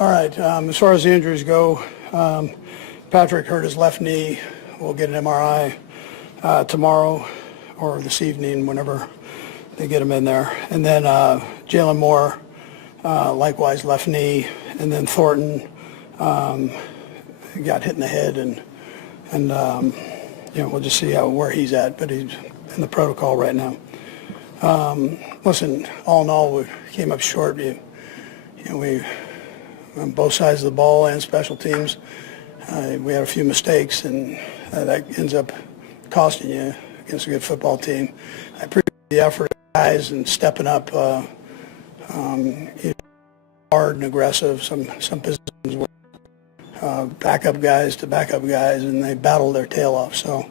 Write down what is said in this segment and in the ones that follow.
All right. As far as the injuries go, Patrick hurt his left knee. We'll get an MRI tomorrow or this evening, whenever they get him in there. And then Jalen Moore, likewise left knee. And then Thornton got hit in the head, and we'll just see where he's at. But he's in the protocol right now. Listen, all in all, we came up short. We on both sides of the ball and special teams, we had a few mistakes, and that ends up costing you against a good football team. I appreciate the effort of guys and stepping up, hard and aggressive. Some positions were backup guys to backup guys, and they battled their tail off. So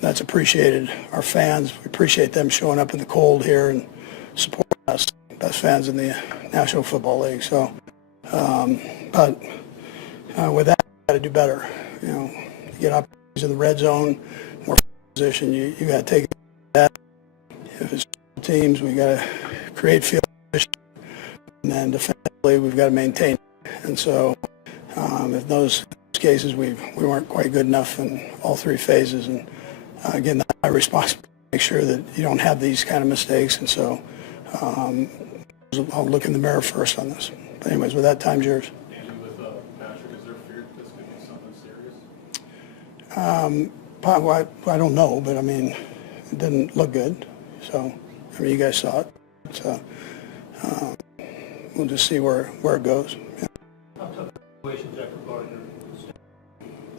that's appreciated. Our fans, we appreciate them showing up in the cold here and supporting us, best fans in the National Football League. So. But with that, you got to do better. You get opportunities in the red zone, more position. You got to take that. If it's teams, we got to create field position, and then defensively, we've got to maintain it. And so, in those cases, we weren't quite good enough in all three phases. And again, that's my responsibility to make sure that you don't have these kind of mistakes. And so, I'll look in the mirror first on this. But anyways, with that, time's yours. Andy, with Patrick, is there fear that this could be something serious? I don't know, but I mean, it didn't look good. So, I mean, you guys saw it. So, we'll just see where it goes. Yeah. How tough situations after Gardner?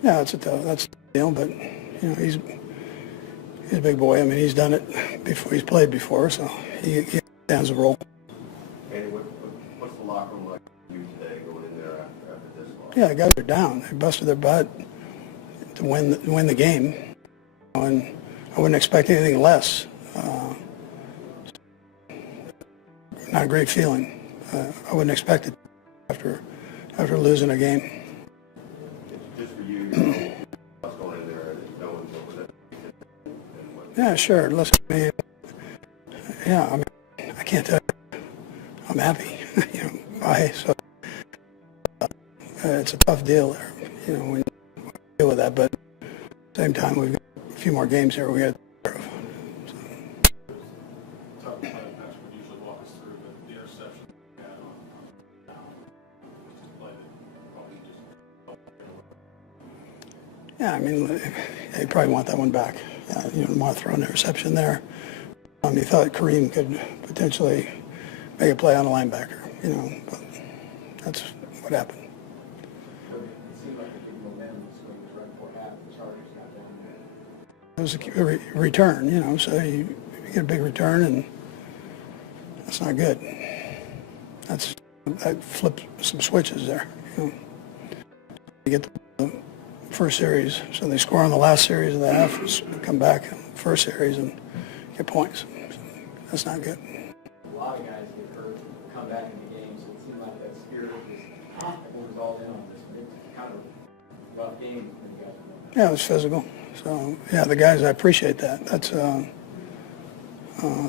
Yeah, that's the deal. But he's a big boy. I mean, he's done it before. He's played before, so he understands the role. Andy, what's the locker room like for you today going in there after this loss? Yeah, the guys are down. They busted their butt to win the game, and I wouldn't expect anything less. Not a great feeling. I wouldn't expect it after losing a game. Just for you, what's going in there, knowing what Yeah, sure. Listen, I mean, yeah, I mean, I can't tell you. I'm happy. Why? So it's a tough deal there. We deal with that, but at the same time, we've got a few more games here we got to take care of. Talk about Patrick would usually walk us through the interception we had on down, which is a play that probably just. Yeah, I mean, you probably want that one back. You don't want to throw an interception there. You thought Kareem could potentially make a play on a linebacker, but that's what happened. It seemed like the momentum swing was right before half. The Chargers got down. It was a return, so you get a big return, and that's not good. That flipped some switches there. You get the first series, so they score on the last series of the half, come back in the first series and get points. So that's not good. A lot of guys get hurt, come back in the game, so it seemed like that spirit was all in on this. It's kind of a rough game when you guys were. Yeah, it was physical. So, yeah, the guys, I appreciate that. That's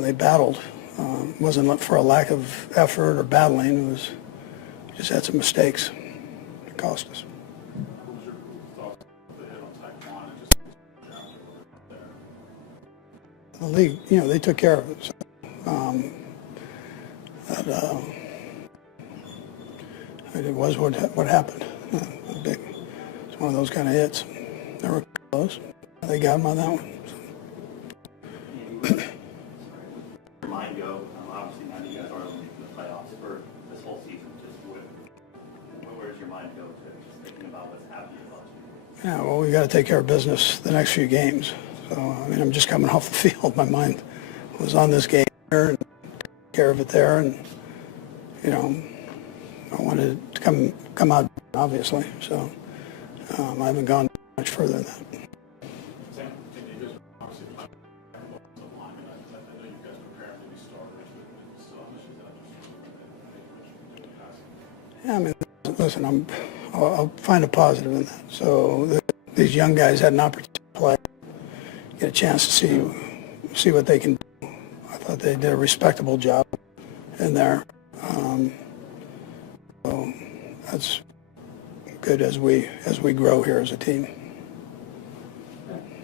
they battled. It wasn't for a lack of effort or battling. It was just had some mistakes that cost us. What was your thoughts of the hit on type 1 and just there? The league, they took care of it. So, it was what happened. It's one of those kind of hits. They were close. They got him on that one. Where your mind go? Obviously, now you guys are making the playoffs for this whole season. Just where's your mind go to just thinking about what's happening about you? Yeah, well, we got to take care of business the next few games. So, I mean, I'm just coming off the field. My mind was on this game here and take care of it there, and I wanted to come out obviously. So I haven't gone much further than that. Sam, you guys are obviously playing offensive linemen. I know you guys prepare them to be starters, but still have issues out there. Yeah, I mean, listen, I'll find a positive in that. So these young guys had an opportunity to play, get a chance to see what they can do. I thought they did a respectable job in there. So that's good as we grow here as a team.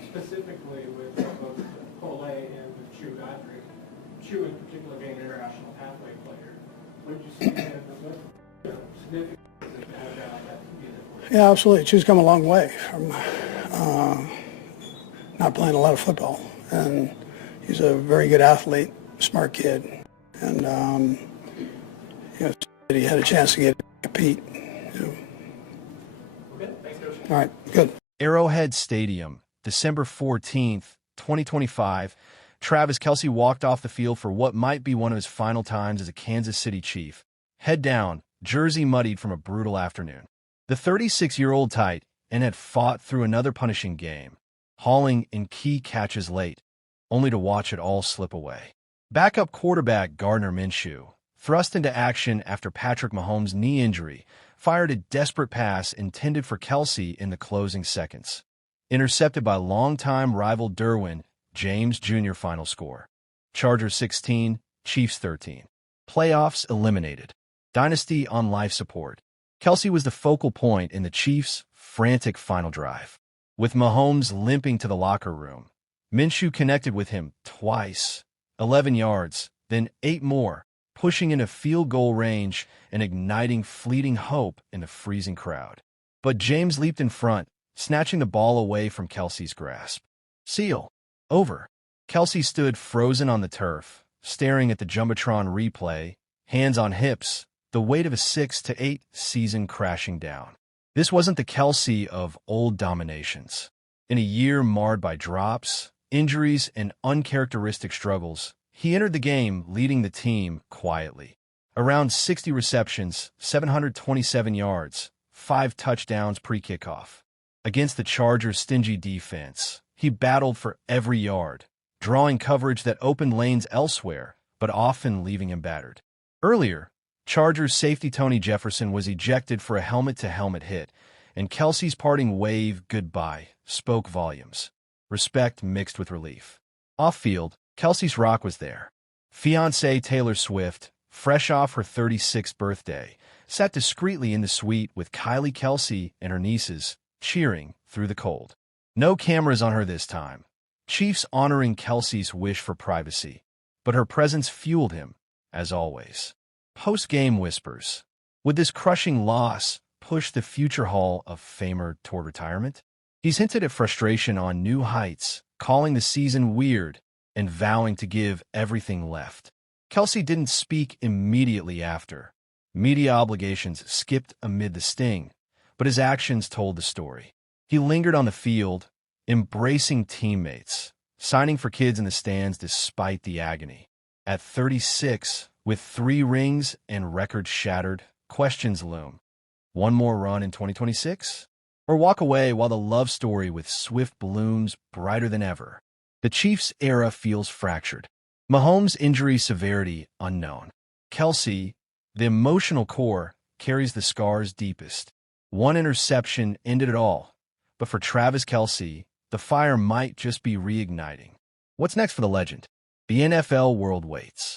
Specifically with both Cole and with Chu Godfrey, Chu in particular being an international pathway player, what did you see him, what significance does it have that to be there? Yeah, absolutely. Chu's come a long way from not playing a lot of football, and he's a very good athlete, smart kid, and you know, he had a chance to get to compete. You know. Okay, thanks, Coach. All right, good. Arrowhead Stadium, December 14th, 2025. Travis Kelce walked off the field for what might be one of his final times as a Kansas City Chief. Head down, jersey muddied from a brutal afternoon. The 36-year-old tight end had fought through another punishing game, hauling in key catches late, only to watch it all slip away. Backup quarterback Gardner Minshew, thrust into action after Patrick Mahomes' knee injury, fired a desperate pass intended for Kelce in the closing seconds. Intercepted by longtime rival Derwin James Jr. Final score: Chargers 16, Chiefs 13. Playoffs eliminated. Dynasty on life support. Kelce was the focal point in the Chiefs' frantic final drive. With Mahomes limping to the locker room, Minshew connected with him twice, 11 yards, then 8 more, pushing into field goal range and igniting fleeting hope in the freezing crowd. But James leaped in front, snatching the ball away from Kelce's grasp. Seal. Over. Kelce stood frozen on the turf, staring at the Jumbotron replay, hands on hips, the weight of a 6-8 season crashing down. This wasn't the Kelce of old dominations. In a year marred by drops, injuries, and uncharacteristic struggles, he entered the game leading the team quietly. Around 60 receptions, 727 yards, 5 touchdowns pre-kickoff. Against the Chargers' stingy defense, he battled for every yard, drawing coverage that opened lanes elsewhere, but often leaving him battered. Earlier, Chargers safety Tony Jefferson was ejected for a helmet-to-helmet hit, and Kelce's parting wave goodbye spoke volumes. Respect mixed with relief. Off-field, Kelce's rock was there. Fiancée Taylor Swift, fresh off her 36th birthday, sat discreetly in the suite with Kylie Kelce and her nieces, cheering through the cold. No cameras on her this time. Chiefs honoring Kelce's wish for privacy, but her presence fueled him, as always. Post-game whispers. Would this crushing loss push the future Hall of Famer toward retirement? He's hinted at frustration on new heights, calling the season weird and vowing to give everything left. Kelce didn't speak immediately after. Media obligations skipped amid the sting, but his actions told the story. He lingered on the field, embracing teammates, signing for kids in the stands despite the agony. At 36, with 3 rings and records shattered, questions loom. One more run in 2026? Or walk away while the love story with Swift blooms brighter than ever? The Chiefs' era feels fractured. Mahomes' injury severity unknown. Kelce, the emotional core, carries the scars deepest. One interception ended it all. But for Travis Kelce, the fire might just be reigniting. What's next for the legend? The NFL world waits.